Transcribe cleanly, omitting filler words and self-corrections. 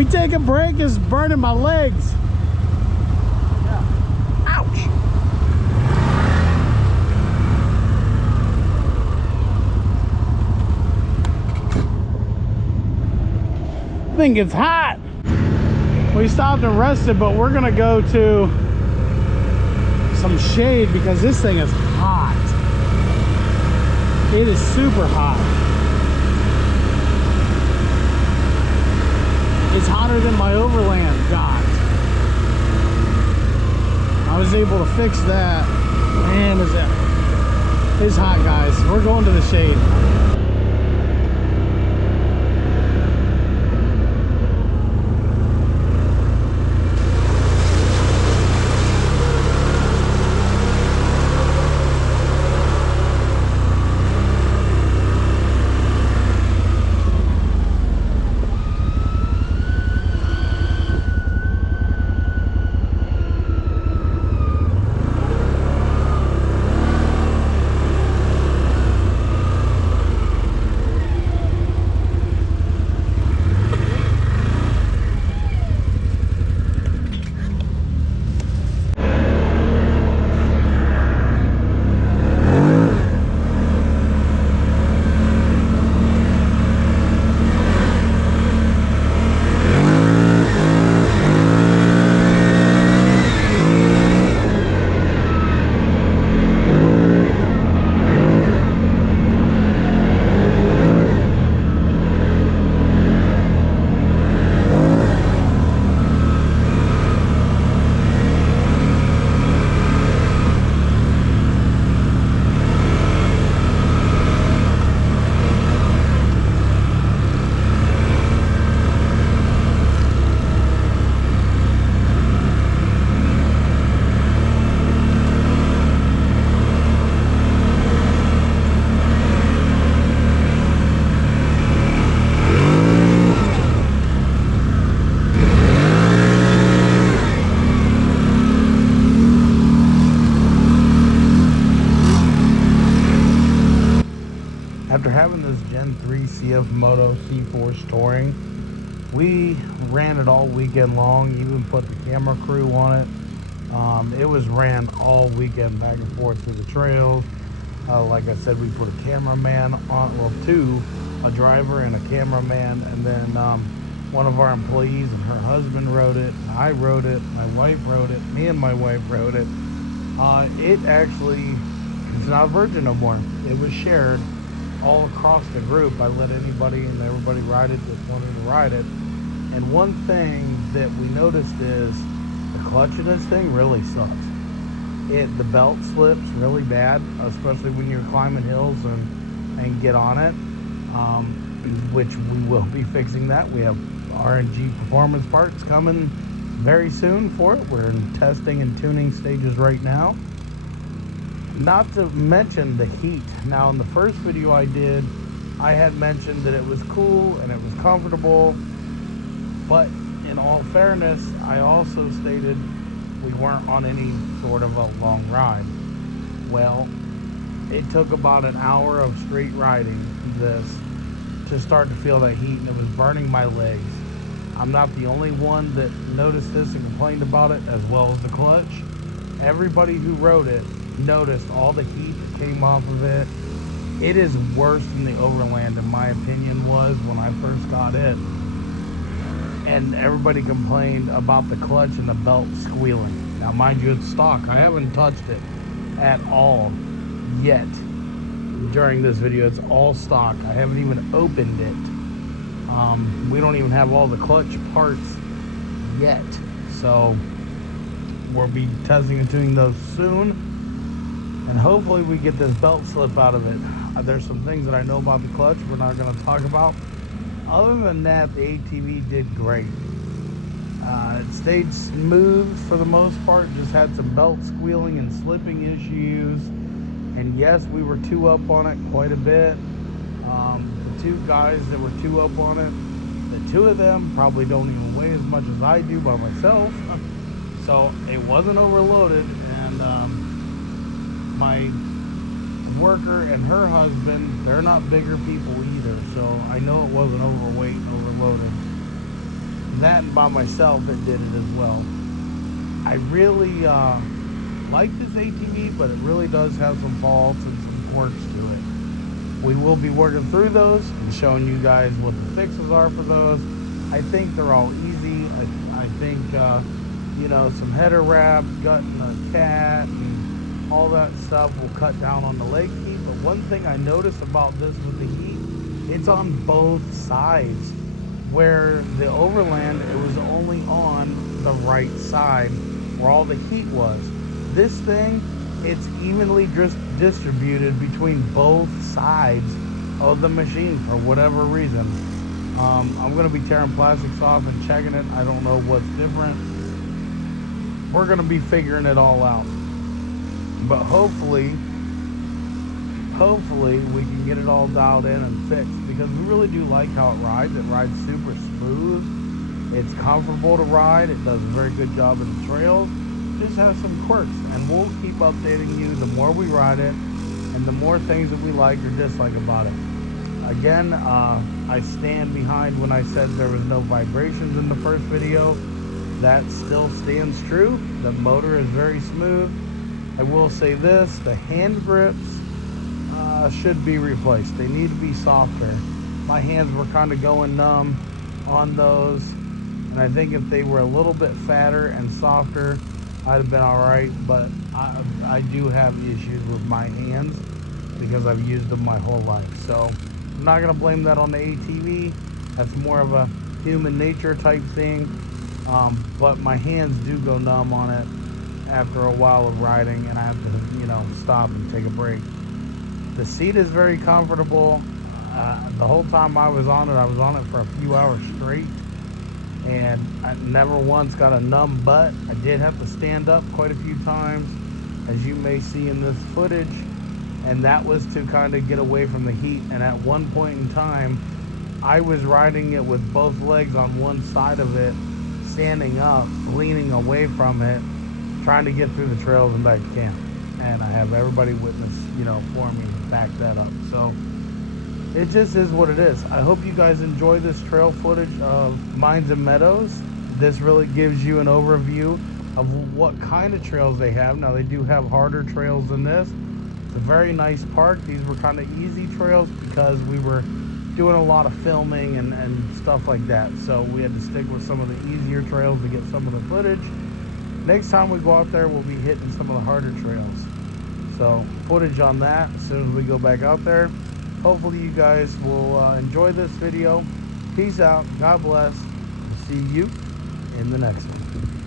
We take a break, it's burning my legs. Yeah. Ouch. I think it's hot. We stopped and rested, but we're gonna go to some shade because this thing is hot. It is super hot. It's hotter than my Overland got. I was able to fix that. Man, it's hot, guys. We're going to the shade. After having this Gen 3 CFMOTO CForce touring, we ran it all weekend long, even put the camera crew on it. It was ran all weekend back and forth through the trails. Like I said, we put a cameraman on, well, two, a driver and a cameraman, and then one of our employees and her husband rode it. I rode it, my wife rode it, me and my wife rode it. It actually, it's not a Virgin no more. It was shared all across the group. I let anybody and everybody ride it that wanted to ride it. And one thing that we noticed is the clutch of this thing really sucks. The belt slips really bad, especially when you're climbing hills and get on it, which we will be fixing that. We have R.N.G performance parts coming very soon for it. We're in testing and tuning stages right now. Not to mention the heat. Now, in the first video I did, I had mentioned that it was cool and it was comfortable, but in all fairness, I also stated we weren't on any sort of a long ride. Well, it took about an hour of straight riding this to start to feel that heat, and it was burning my legs. I'm not the only one that noticed this and complained about it, as well as the clutch. Everybody who rode it noticed all the heat that came off of it. It is worse than the Overland, in my opinion, was when I first got it. And everybody complained about the clutch and the belt squealing. Now, mind you, it's stock. I haven't touched it at all yet during this video. It's all stock. I haven't even opened it. We don't even have all the clutch parts yet. So we'll be testing and tuning those soon. And hopefully we get this belt slip out of it. There's some things that I know about the clutch we're not going to talk about. Other than that, the ATV did great. It stayed smooth for the most part, just had some belt squealing and slipping issues. And yes, we were two up on it quite a bit. The two guys that were two up on it, the two of them probably don't even weigh as much as I do by myself. So it wasn't overloaded, and my worker and her husband, they're not bigger people either, so I know it wasn't overweight and overloaded. that and by myself, it did it as well. I really like this ATV, but it really does have some faults and some quirks to it. We will be working through those and showing you guys what the fixes are for those. I think they're all easy. I think, you know, some header wrap, gutting a cat, and all that stuff will cut down on the leg heat. But one thing I noticed about this with the heat, it's on both sides. Where the Overland, it was only on the right side where all the heat was. This thing, it's evenly just distributed between both sides of the machine for whatever reason. I'm gonna be tearing plastics off and checking it. I don't know what's different. We're gonna be figuring it all out. But hopefully we can get it all dialed in and fixed, because we really do like how it rides. It rides super smooth. It's comfortable to ride. It does a very good job in the trails. Just has some quirks, and we'll keep updating you the more we ride it and the more things that we like or dislike about it. Again, I stand behind when I said there was no vibrations in the first video. That still stands true. The motor is very smooth. I will say this, the hand grips should be replaced. They need to be softer. My hands were kind of going numb on those, and I think if they were a little bit fatter and softer, I'd have been all right. But I do have issues with my hands because I've used them my whole life. So I'm not gonna blame that on the ATV. That's more of a human nature type thing. But my hands do go numb on it after a while of riding, and I have to, you know, stop and take a break. The seat is very comfortable. The whole time I was on it for a few hours straight, and I never once got a numb butt. I did have to stand up quite a few times, as you may see in this footage, and that was to kind of get away from the heat. And at one point in time, I was riding it with both legs on one side of it, standing up, leaning away from it, trying to get through the trails and back to camp. And I have everybody witness, you know, for me back that up. So it just is what it is. I hope you guys enjoy this trail footage of Mines and Meadows. This really gives you an overview of what kind of trails they have. Now, they do have harder trails than this. It's a very nice park. These were kind of easy trails because we were doing a lot of filming and stuff like that. So we had to stick with some of the easier trails to get some of the footage. Next time we go out there, we'll be hitting some of the harder trails. So footage on that as soon as we go back out there. Hopefully you guys will enjoy this video. Peace out. God bless. See you in the next one.